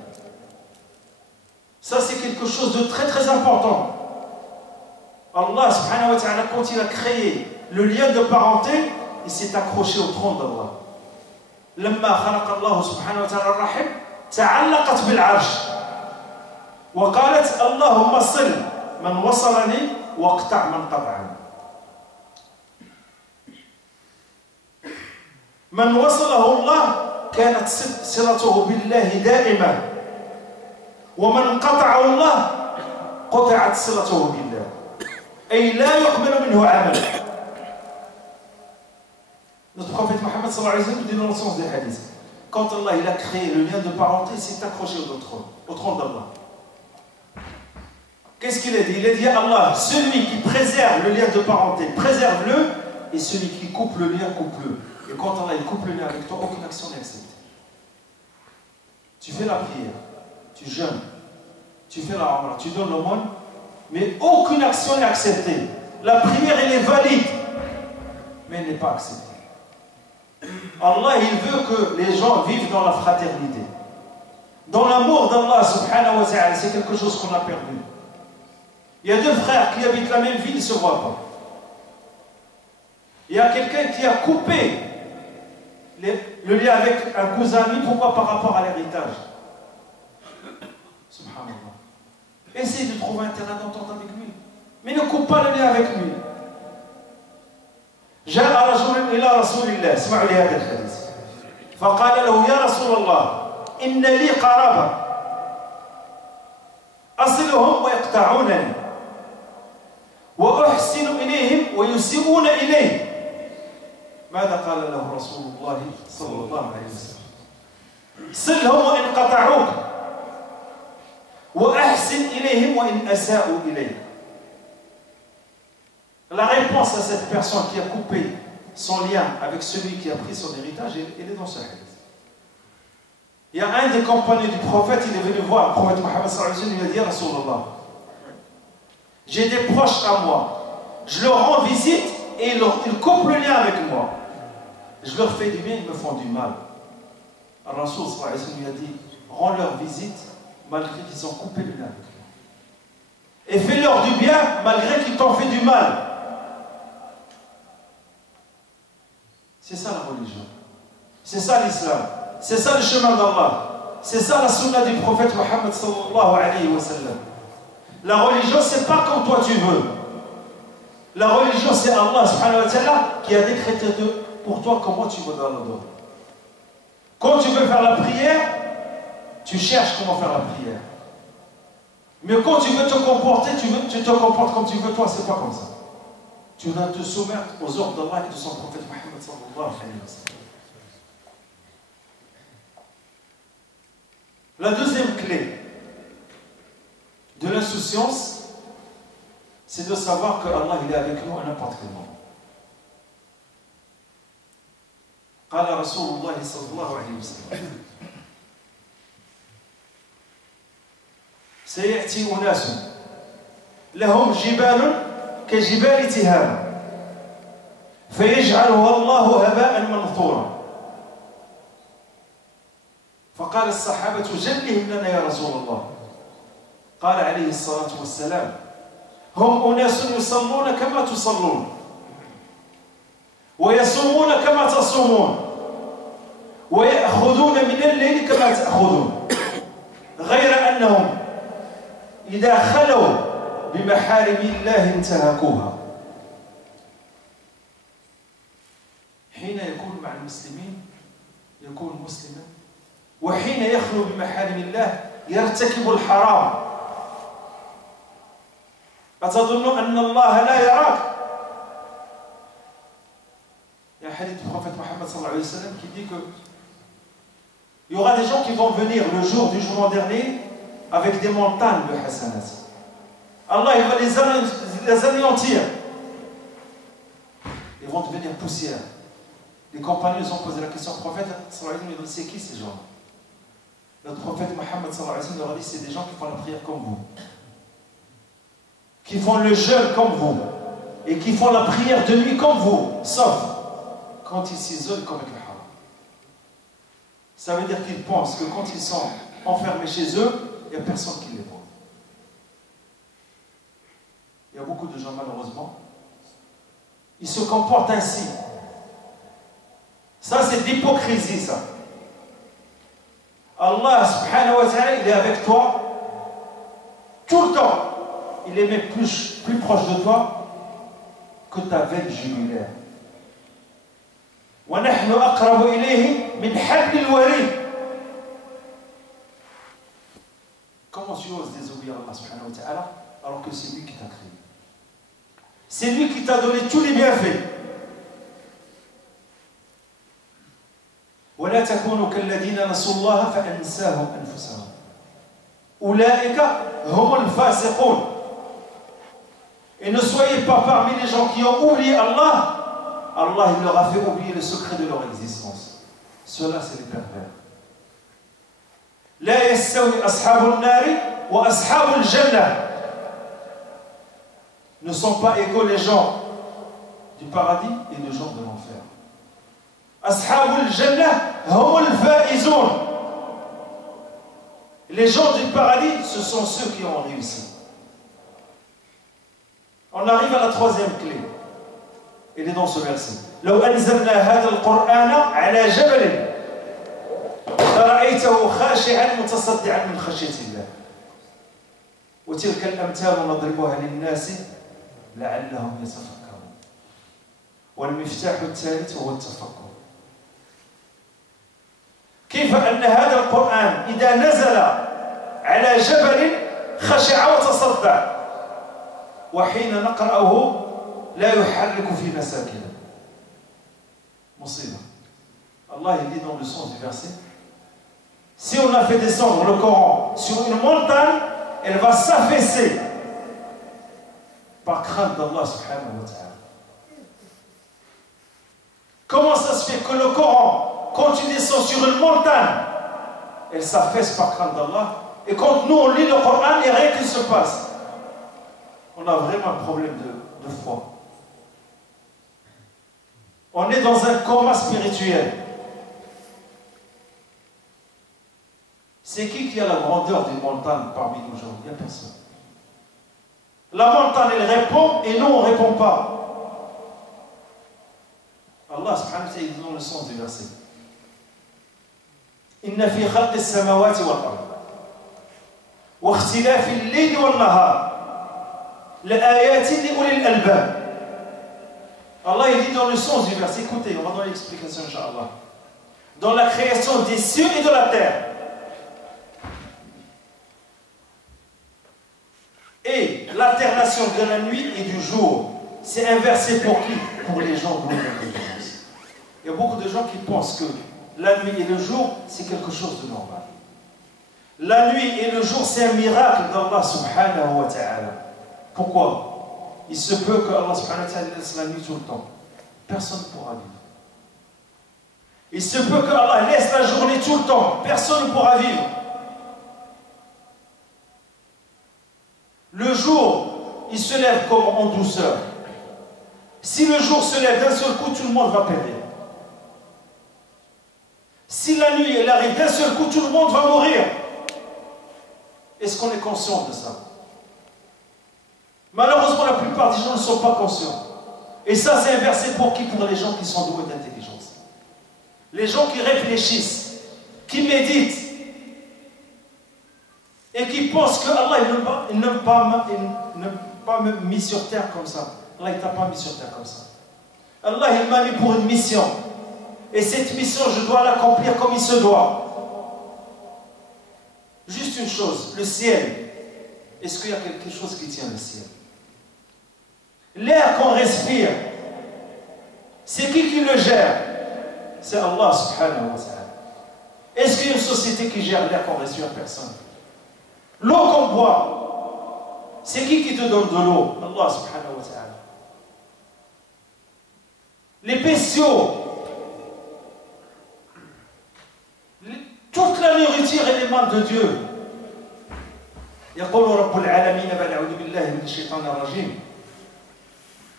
Ça, c'est quelque chose de très très important. Allah subhanahu wa ta'ala, quand il a créé le lien de parenté, il s'est accroché au trône d'Allah. لما خلق الله سبحانه وتعالى الرحم تعلقت بالعرش وقالت اللهم صل من وصلني واقطع من قطعني. من وصله الله كانت صلته بالله دائمة ومن قطعه الله قطعت صلته بالله أي لا يقبل منه عمل. Notre prophète Mohammed sallallahu alayhi wa sallam dit dans le sens des hadiths, quand Allah il a créé le lien de parenté, il s'est accroché au trône d'Allah. Qu'est-ce qu'il a dit? Il a dit à Allah, celui qui préserve le lien de parenté, préserve-le, et celui qui coupe le lien, coupe-le. Et quand Allah il coupe le lien avec toi, aucune action n'est acceptée. Tu fais la prière, tu jeûnes, tu fais la umrah, tu donnes l'aumône, mais aucune action n'est acceptée. La prière, elle est valide, mais elle n'est pas acceptée. Allah, il veut que les gens vivent dans la fraternité. Dans l'amour d'Allah subhanahu wa ta'ala, c'est quelque chose qu'on a perdu. Il y a deux frères qui habitent la même ville, ils ne se voient pas. Il y a quelqu'un qui a coupé le lien avec un cousin ami, pourquoi? Par rapport à l'héritage. Subhanallah. Essaye de trouver un terrain d'entente avec lui. Mais ne coupe pas le lien avec lui. جاء رجل إلى رسول الله، اسمعوا لي هذا الحديث، فقال له يا رسول الله إن لي قرابة أصلهم ويقطعونني وأحسن إليهم ويسيئون إلي. ماذا قال له رسول الله صلى الله عليه وسلم؟ صلهم وإن قطعوك وأحسن إليهم وإن أساءوا إليك. La réponse à cette personne qui a coupé son lien avec celui qui a pris son héritage, elle est dans ce hadith. Il y a un des compagnons du prophète, il est venu voir le prophète Mohammed sallallahu alayhi wa sallam, il a dit à Rasulullah, j'ai des proches à moi, je leur rends visite et ils coupent le lien avec moi. Je leur fais du bien, ils me font du mal. Rasoul sallallahu alayhi wa sallam lui a dit, rends leur visite malgré qu'ils ont coupé le lien avec moi. Et fais-leur du bien malgré qu'ils t'ont fait du mal. C'est ça la religion. C'est ça l'islam. C'est ça le chemin d'Allah. C'est ça la sunna du prophète Mohammed sallallahu alayhi wa sallam. La religion, c'est pas comme toi tu veux. La religion, c'est Allah subhanahu wa ta'ala qui a décrété pour toi comment tu veux dans le dos. Quand tu veux faire la prière, tu cherches comment faire la prière. Mais quand tu veux te comporter, tu te comportes comme tu veux, toi, c'est pas comme ça. Tu dois te soumettre aux ordres d'Allah et de son prophète Mohammed sallallahu alayhi wa sallam. La deuxième clé de l'insouciance, c'est de savoir que Allah il est avec nous à n'importe quel moment. قال رسول الله صلى الله عليه وسلم سيأتي أناس لهم جبال كجبال تهامة فيجعلها الله هباء منثورا فقال الصحابة جلهم لنا يا رسول الله قال عليه الصلاة والسلام هم أناس يصلون كما تصلون ويصومون كما تصومون ويأخذون من الليل كما تأخذون غير أنهم إذا خلوا بمحارم الله انتهكوها حين يكون مع المسلمين يكون مسلما وحين يخلو بمحارم الله يرتكب الحرام أتظن أن الله لا يراك Il y a un hadith du prophète Mohammed sallallahu alayhi wa sallam qui dit que il y aura des gens qui vont venir le jour du jugement dernier avec des montagnes de hasanat. Allah il va les anéantir. Ils vont devenir poussière. Les compagnons ils ont posé la question au prophète sallallahu alayhi wa sallam, c'est qui ces gens? Le prophète Mohammed sallallahu alayhi wa sallam leur a dit c'est des gens qui font la prière comme vous, qui font le jeûne comme vous et qui font la prière de nuit comme vous, sauf quand ils s'isolent comme avec le haram. Ça veut dire qu'ils pensent que quand ils sont enfermés chez eux, il n'y a personne qui les voit. Il y a beaucoup de gens malheureusement, ils se comportent ainsi. Ça c'est de l'hypocrisie ça. Allah subhanahu wa ta'ala il est avec toi tout le temps. Il est même plus proche de toi que ta veine jugulaire. وَنَحْنُ أَقْرَبُ إِلَيْهِ مِنْ حَبْلِ الْوَرِيدِ. Comment tu oses désobéir à Allah subhanahu wa ta'ala alors que c'est lui qui t'a créé? C'est lui qui t'a donné tous les bienfaits. وَلَا تَكُونُوا كَالَّذِينَ نَسُوا اللَّهَ فَأَنْسَاهُمْ أَنفُسَهُمْ أُولَئِكَ هُمُ الْفَاسِقُونَ. Et ne soyez pas parmi les gens qui ont oublié Allah. Allah il leur a fait oublier le secret de leur existence. Ceux-là c'est les pervers. لا يستوي أصحاب النار وأصحاب الجنة. Ne sont pas égaux les gens du paradis et les gens de l'enfer. أصحاب الجنة هم الفائزون. Les gens du paradis, ce sont ceux qui ont réussi. On arrive à la troisième clé. Elle est dans ce verset. لو أنزلنا هذا القرآن على جبل لرأيته خاشعا متصدعا من خشية الله وتلك الأمثال نضربها للناس لعلهم يتفكرون والمفتاح الثالث هو التفكر. كيف أن هذا القرآن إذا نزل على جبل خشع وتصدع وحين نقرأه لا يحرك في مساكنه. مصيبة. Allah il dit dans le sens du verset, si on a fait descendre le Coran sur une montagne, elle va s'affaisser par crainte d'Allah subhanahu wa ta'ala. Comment ça se fait que le Coran, quand tu descends sur une montagne, elle s'affaisse par crainte d'Allah, et quand nous on lit le Coran, il n'y a rien qui se passe? On a vraiment un problème de foi. On est dans un coma spirituel. C'est qui a la grandeur d'une montagne parmi nous aujourd'hui? Il n'y a personne. La montagne, elle répond et nous, on ne répond pas. Allah subhanahu wa ta'ala dit dans le sens du verset. Inna fi khalqi as-samawati wal ard wa ikhtilafi al-layli wan nahar la ayatin li ulil albab. Allah il dit dans le sens du verset, écoutez, on va donner l'explication, Inch'Allah. Dans la création des cieux et de la terre, et l'alternation de la nuit et du jour, c'est un verset pour qui? Pour les gens de l'intelligence. Il y a beaucoup de gens qui pensent que la nuit et le jour, c'est quelque chose de normal. La nuit et le jour, c'est un miracle d'Allah subhanahu wa ta'ala. Pourquoi? Il se peut que Allah subhanahu wa ta'ala laisse la nuit tout le temps. Personne ne pourra vivre. Il se peut que Allah laisse la journée tout le temps. Personne ne pourra vivre. Le jour, il se lève comme en douceur. Si le jour se lève d'un seul coup, tout le monde va périr. Si la nuit, elle arrive d'un seul coup, tout le monde va mourir. Est-ce qu'on est conscient de ça? Malheureusement, la plupart des gens ne sont pas conscients. Et ça, c'est un verset pour qui? Pour les gens qui sont doués d'intelligence. Les gens qui réfléchissent, qui méditent, et qui pensent que Allah il n'a pas mis sur terre comme ça. Allah il t'a pas mis sur terre comme ça. Allah il m'a mis pour une mission. Et cette mission, je dois l'accomplir comme il se doit. Juste une chose, le ciel. Est-ce qu'il y a quelque chose qui tient le ciel? L'air qu'on respire, c'est qui le gère? C'est Allah subhanahu wa ta'ala. Est-ce qu'il y a une société qui gère l'air qu'on respire? Personne. L'eau qu'on boit, c'est qui te donne de l'eau? Allah subhanahu wa ta'ala. Les bestiaux, toute la nourriture, elle émane de Dieu. يقول رب العالمين بعد أعوذ بالله من الشيطان الرجيم.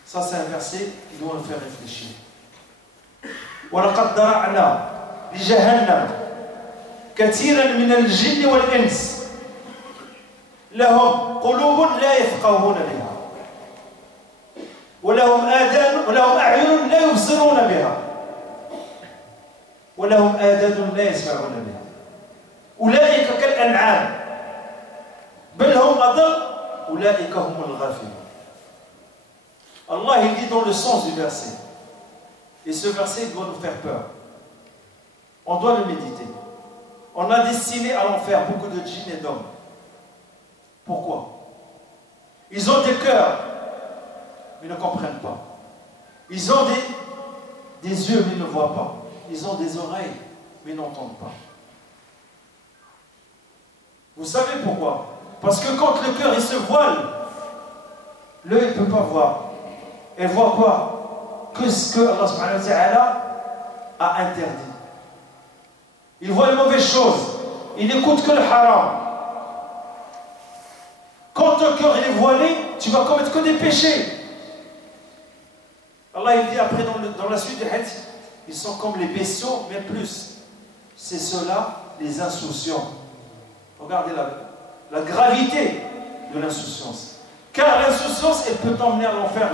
Ça c'est un verset qui doit nous faire réfléchir. ولقد ذرأنا لجهنم كثيرا من الجن والإنس لهم قلوب لا يفقهون بها ولهم أعين لا يبصرون بها ولهم آذان لا يسمعون بها أولئك كالأنعام بل هم أضل أولئك هم الغافلون. Allah il dit dans le sens du verset, et ce verset doit nous faire peur. On doit le méditer. On a destiné à l'enfer beaucoup de djinns et d'hommes. Pourquoi? Ils ont des cœurs, mais ne comprennent pas. Ils ont des yeux, mais ne voient pas. Ils ont des oreilles, mais n'entendent pas. Vous savez pourquoi? Parce que quand le cœur il se voile, l'œil ne peut pas voir. Elle voit quoi? Que ce que Allah subhanahu wa ta'ala a interdit. Il voit les mauvaises choses. Il n'écoute que le haram. Quand ton cœur est voilé, tu vas commettre que des péchés. Allah il dit après dans la suite du hadith, ils sont comme les bestiaux, mais plus. C'est ceux-là, les insouciants. Regardez la gravité de l'insouciance. Car l'insouciance, elle peut t'emmener à l'enfer.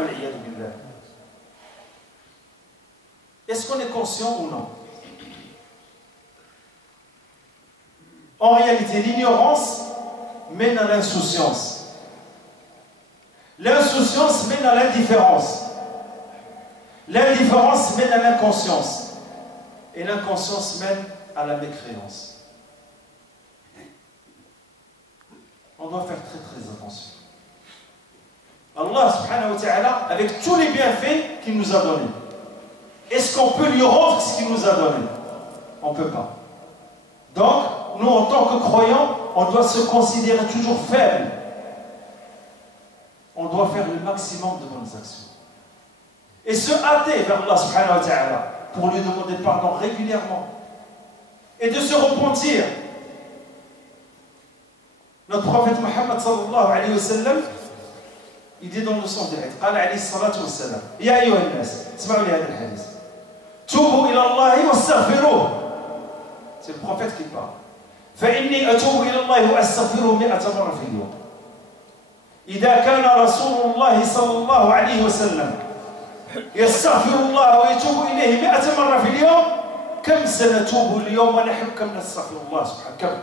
Est-ce qu'on est conscient ou non? En réalité, l'ignorance mène à l'insouciance. L'insouciance mène à l'indifférence. L'indifférence mène à l'inconscience. Et l'inconscience mène à la mécréance. On doit faire très très attention. Allah subhanahu wa ta'ala, avec tous les bienfaits qu'il nous a donnés, est-ce qu'on peut lui rendre ce qu'il nous a donné? On ne peut pas. Donc, nous en tant que croyants, on doit se considérer toujours faible. On doit faire le maximum de bonnes actions. Et se hâter vers Allah subhanahu wa ta'ala pour lui demander pardon régulièrement. Et de se repentir. Notre prophète Muhammad sallallahu alayhi wa sallam, il dit dans le sens du hadith, قال عليه الصلاة والسلام يا أيها الناس اسمعوا لهذا الحديث توبوا إلى الله واستغفروه. C'est le prophète qui parle. فإني أتوب إلى الله وأستغفره 100 مرة في اليوم. إذا كان رسول الله صلى الله عليه وسلم يستغفر الله ويتوب إليه 100 مرة في اليوم، كم سنتوب اليوم ونحن كم نستغفر الله سبحانه؟ كم؟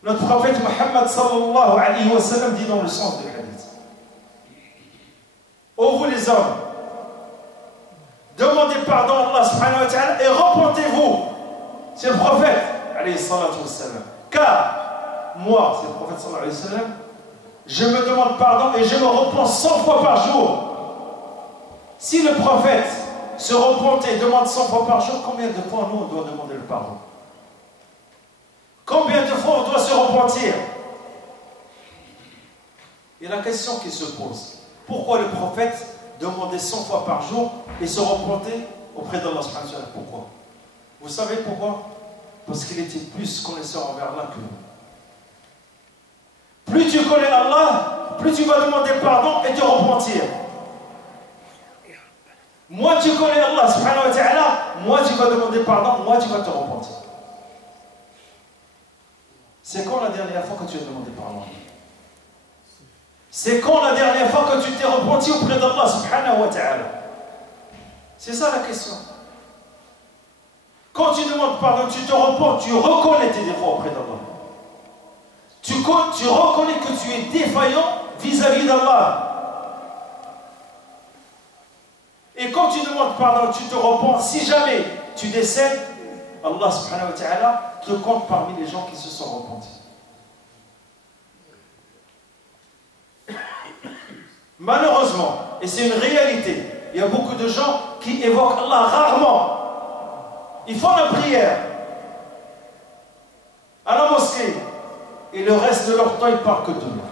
Notre prophète Mohammed sallallahu alayhi wa sallam dit dans le sens du hadith: ô vous les hommes, demandez pardon à Allah subhanahu wa ta'ala et repentez-vous. C'est le prophète alayhi salatu wa sallam. Car moi, c'est le prophète sallallahu alayhi wa sallam, je me demande pardon et je me repens 100 fois par jour. Si le prophète se repent et demande 100 fois par jour, combien de fois nous on doit demander le pardon? Combien de fois on doit se repentir? Et la question qui se pose, pourquoi le prophète demandait 100 fois par jour et se repentait auprès d'Allah subhanahu wa ta'ala? Pourquoi? Vous savez pourquoi? Parce qu'il était plus connaisseur envers Allah que nous. Plus tu connais Allah, plus tu vas demander pardon et te repentir. Moins tu connais Allah subhanahu wa ta'ala, moins tu vas demander pardon, moins tu vas te repentir. C'est quand la dernière fois que tu as demandé pardon? C'est quand la dernière fois que tu t'es repenti auprès d'Allah subhanahu wa ta'ala? C'est ça la question. Quand tu demandes pardon, tu te repens, tu reconnais tes défauts auprès d'Allah. Tu reconnais que tu es défaillant vis-à-vis d'Allah. Et quand tu demandes pardon, tu te repens. Si jamais tu décèdes, Allah subhanahu wa ta'ala te compte parmi les gens qui se sont repentis. Malheureusement, et c'est une réalité, il y a beaucoup de gens qui évoquent Allah rarement. Ils font la prière à la mosquée et le reste de leur temps ils parlent que dunya.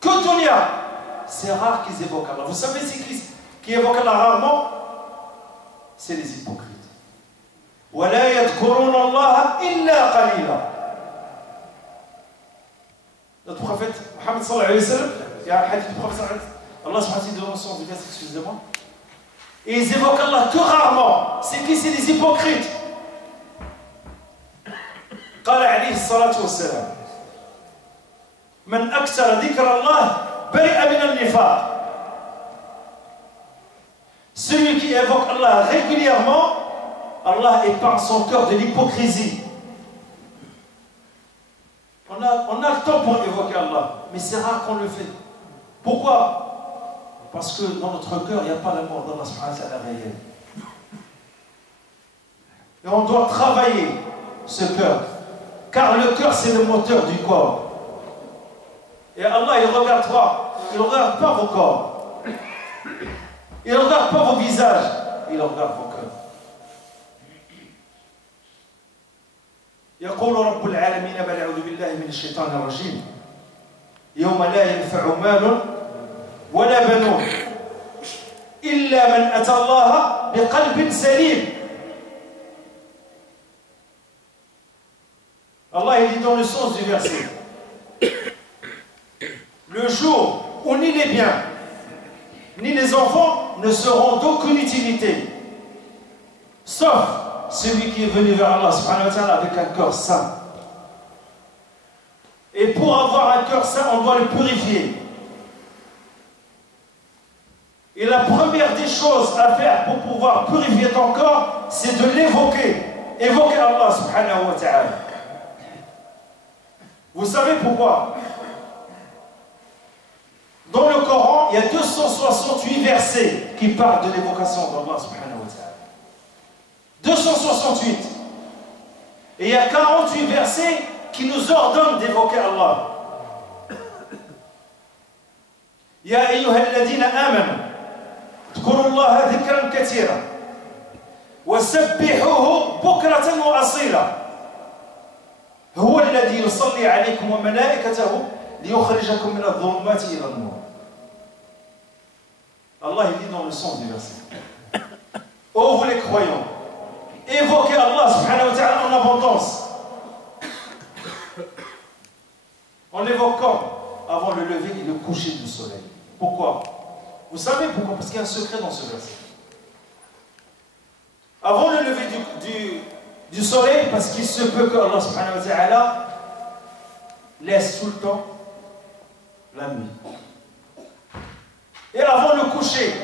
Que dunya. C'est rare qu'ils évoquent Allah. Vous savez c'est qui évoquent Allah rarement? C'est les hypocrites. وَلَا يَذْكُرُونَ اللَّهَ إِلَّا قَلِيلًا. Notre prophète Mohammed sallallahu alayhi wa sallam, il y a un hadith du prophète sallallahu alayhi wa sallam, Allah subhanahu wa ta'ala dit dans le sens du verset, excusez-moi, et ils évoquent Allah que rarement. C'est qui? C'est les hypocrites. قال عليه الصلاة والسلام من أكثر ذكر الله برئ من النفاق. Celui qui évoque Allah régulièrement, Allah épargne son cœur de l'hypocrisie. On a le temps pour évoquer Allah, mais c'est rare qu'on le fait. Pourquoi? Parce que dans notre cœur, il n'y a pas l'amour d'Allah subhanahu wa ta'ala réel. Et on doit travailler ce cœur. Car le cœur, c'est le moteur du corps. Et Allah, il regarde quoi? Il ne regarde pas vos corps. Il ne regarde pas vos visages. Il regarde vos cœurs. يقول رب العالمين بل أعوذ بالله من الشيطان الرجيم يوم لا ينفع مال ولا بنون إلا من أتى الله بقلب سليم. Allah il dit dans le sens du verset, le jour où ni les biens ni les enfants ne seront d'aucune utilité, sauf celui qui est venu vers Allah subhanahu wa ta'ala avec un cœur saint. Et pour avoir un cœur saint, on doit le purifier. Et la première des choses à faire pour pouvoir purifier ton corps, c'est de l'évoquer. Évoquer Allah subhanahu wa ta'ala. Vous savez pourquoi? Dans le Coran, il y a 268 versets qui parlent de l'évocation d'Allah subhanahu wa ta'ala. 268. Et il y a 48 versets qui nous ordonnent d'évoquer Allah. Ya ayyuhalladhina amanu اذكروا الله ذكرا كثيرا وسبحوه بكرة وأصيلا هو الذي يصلي عليكم وملائكته ليخرجكم من الظلمات إلى النور. Allah il dit dans le sens du verset, ô vous les croyants, évoquez Allah subhanahu wa ta'ala en abondance. En l'évoquant avant le lever et le coucher du soleil. Pourquoi? Vous savez pourquoi? Parce qu'il y a un secret dans ce verset. avant le lever du soleil, parce qu'il se peut que Allah subhanahu wa ta'ala laisse tout le temps la nuit. Et avant le coucher,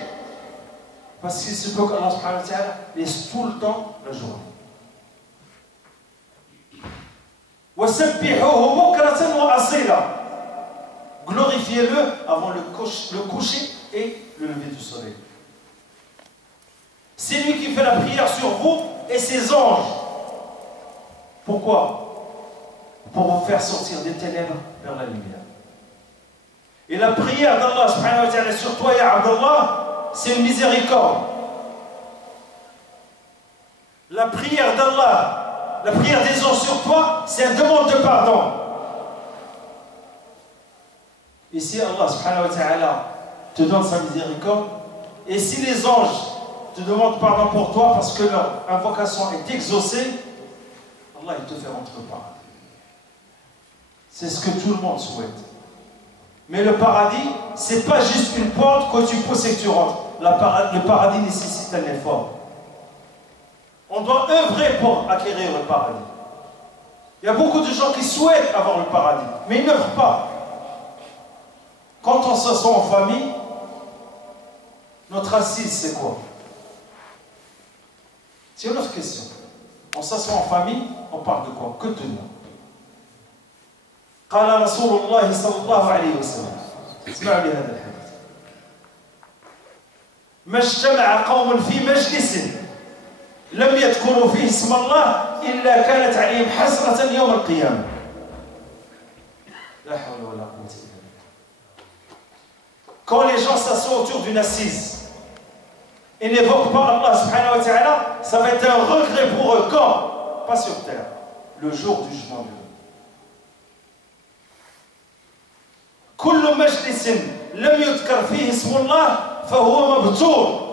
parce qu'il se peut que Allah subhanahu wa ta'ala laisse tout le temps la journée. Glorifiez-le avant le coucher et le lever du soleil. C'est lui qui fait la prière sur vous et ses anges. Pourquoi? Pour vous faire sortir des ténèbres vers la lumière. Et la prière d'Allah subhanahu wa ta'ala sur toi, ya Abdallah, c'est une miséricorde. La prière d'Allah, la prière des anges sur toi, c'est une demande de pardon. Et si Allah subhanahu wa ta'ala te donne sa miséricorde, et si les anges te demandent pardon pour toi parce que leur invocation est exaucée, Allah il te fait rentrer au paradis. C'est ce que tout le monde souhaite. Mais le paradis, c'est pas juste une porte que tu pousses et que tu rentres. Le paradis nécessite un effort. On doit œuvrer pour acquérir le paradis. Il y a beaucoup de gens qui souhaitent avoir le paradis, mais ils n'œuvrent pas. Quand on s'assoit en famille, notre assise, c'est quoi? C'est une autre question. On s'assoit en famille, on parle de quoi? Que de nous. قال رسول الله صلى الله عليه وسلم اسمعوا لي هذا الحديث ما اجتمع قوم في مجلس لم يذكروا فيه اسم الله إلا كانت عليهم حسرة يوم القيامة لا حول ولا قوة إلا بالله. Quand les gens s'assoient autour d'une assise et n'évoquent pas Allah subhanahu wa ta'ala, ça va être un regret pour eux. Quand? Pas sur terre, le jour du jugement de Dieu. كل مجلس لم يذكر فيه اسم الله فهو مبتور.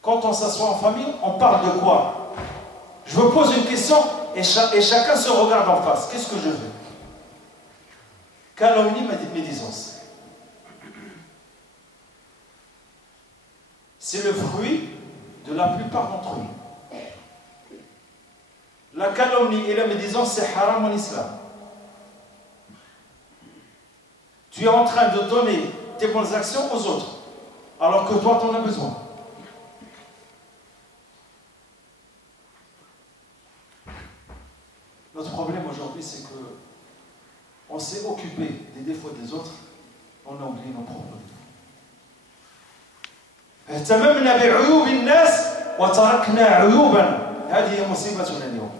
Quand on s'assoit en famille, on parle de quoi? Je vous pose une question et chacun se regarde en face. Qu'est-ce que je veux? Calomnie, médisance. C'est le fruit de la plupart d'entre nous. La calomnie et la médisance, c'est haram en islam. Tu es en train de donner tes bonnes actions aux autres, alors que toi, tu en as besoin. Notre problème aujourd'hui, c'est que on s'est occupé des défauts des autres, on a oublié nos propres défauts. اهتممنا بعيوب الناس وتركنا عيوبنا. هذه مصيبتنا اليوم.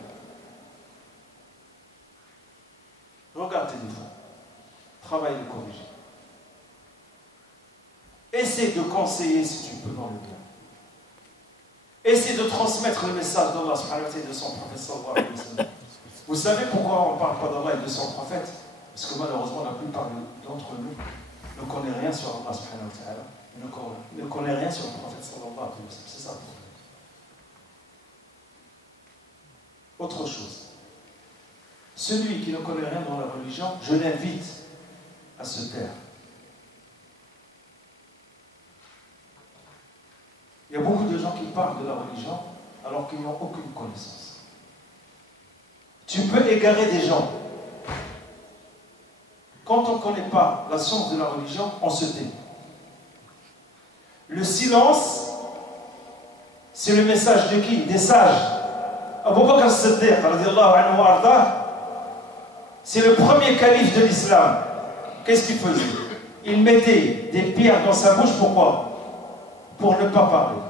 Regarde tes défauts. Travaille les corriger. Essaie de conseiller si tu peux dans le bien. Essaie de transmettre le message d'Allah subhanahu wa ta'ala et de son prophète sallallahu alayhi wa sallam. Vous savez pourquoi on ne parle pas d'Allah et de son prophète? Parce que malheureusement la plupart d'entre nous ne connaissent rien sur Allah subhanahu wa ta'ala, ne connaissent rien sur le prophète sallallahu alayhi wa sallam. C'est ça le problème. Autre chose. Celui qui ne connaît rien dans la religion, je l'invite à se taire. Il y a beaucoup de gens qui parlent de la religion alors qu'ils n'ont aucune connaissance. Tu peux égarer des gens. Quand on ne connaît pas la science de la religion, on se tait. Le silence, c'est le message de qui? Des sages. Abu Bakr as-Siddiq, radiyallahu anhu wa ardah, c'est le premier calife de l'islam. Qu'est-ce qu'il faisait? Il mettait des pierres dans sa bouche, pourquoi? Pour ne pas parler.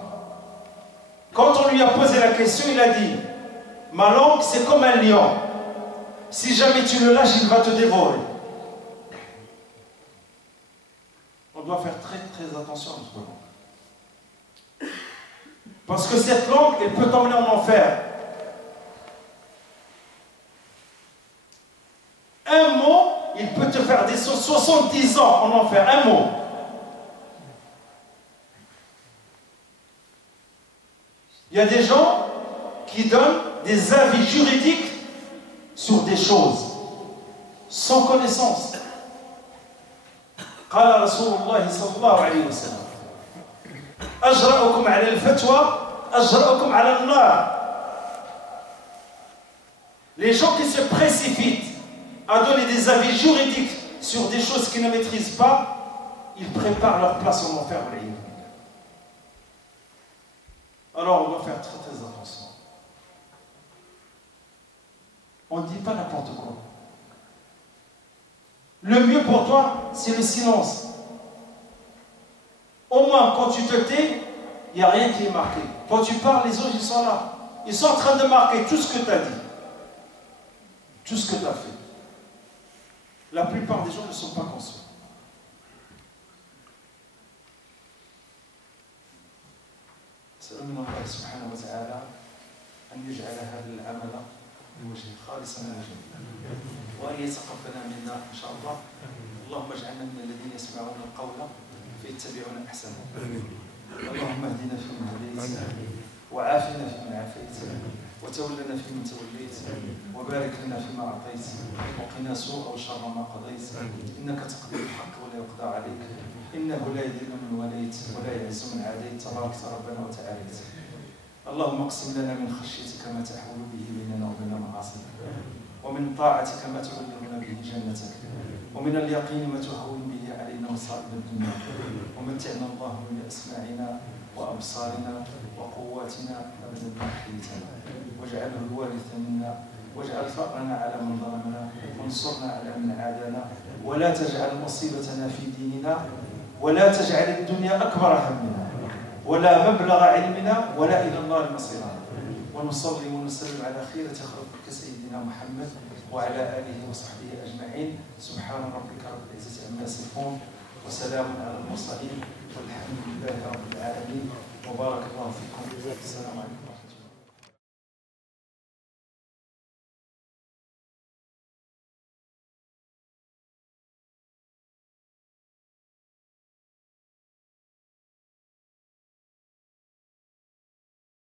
Quand on lui a posé la question, il a dit: ma langue c'est comme un lion. Si jamais tu le lâches, il va te dévorer. On doit faire très très attention à notre langue. Parce que cette langue, elle peut t'emmener en enfer. Un mot, il peut te faire descendre 70 ans en enfer. Un mot. Il y a des gens qui donnent des avis juridiques sur des choses sans connaissance. قال رسول الله صلى الله عليه وسلم أجرأكم على الفتوى أجرأكم على النار. Les gens qui se précipitent à donner des avis juridiques sur des choses qu'ils ne maîtrisent pas, ils préparent leur place en enfer. Alors on doit faire très très attention. On ne dit pas n'importe quoi. Le mieux pour toi, c'est le silence. Au moins, quand tu te tais, il n'y a rien qui est marqué. Quand tu parles, les autres, ils sont là. Ils sont en train de marquer tout ce que tu as dit. Tout ce que tu as fait. La plupart des gens ne sont pas conscients. أسأل من الله سبحانه وتعالى أن يجعل هذا العمل بوجه خالصا وجهه وأن يتقبل منا إن شاء الله. اللهم اجعلنا من الذين يسمعون القول فيتبعون أحسنه. اللهم اهدنا فيمن هديت وعافنا فيمن عافيت وتولنا فيمن توليت وبارك لنا فيما أعطيت وقنا سوء وشر ما قضيت إنك تقضي الحق ولا يقضى عليك إنه لا يذل من وليت ولا يعز من عاديت تباركت ربنا وتعاليت. اللهم اقسم لنا من خشيتك ما تحول به بيننا وبين معاصيك ومن طاعتك ما تبلغنا به جنتك ومن اليقين ما تهون به علينا مصائب الدنيا ومتعنا اللهم بأسماعنا وأبصارنا وقواتنا أبدا ما أحييتنا واجعله الوارث منا واجعل ثأرنا على من ظلمنا وانصرنا على من عادانا ولا تجعل مصيبتنا في ديننا ولا تجعل الدنيا أكبر همنا ولا مبلغ علمنا ولا إلى النار مصيرنا. ونصلي ونسلم على خيرة خلقك سيدنا محمد وعلى آله وصحبه أجمعين. سبحان ربك رب العزة عما يصفون وسلام على المرسلين والحمد لله رب العالمين وبارك الله فيكم. السلام عليكم ورحمة الله.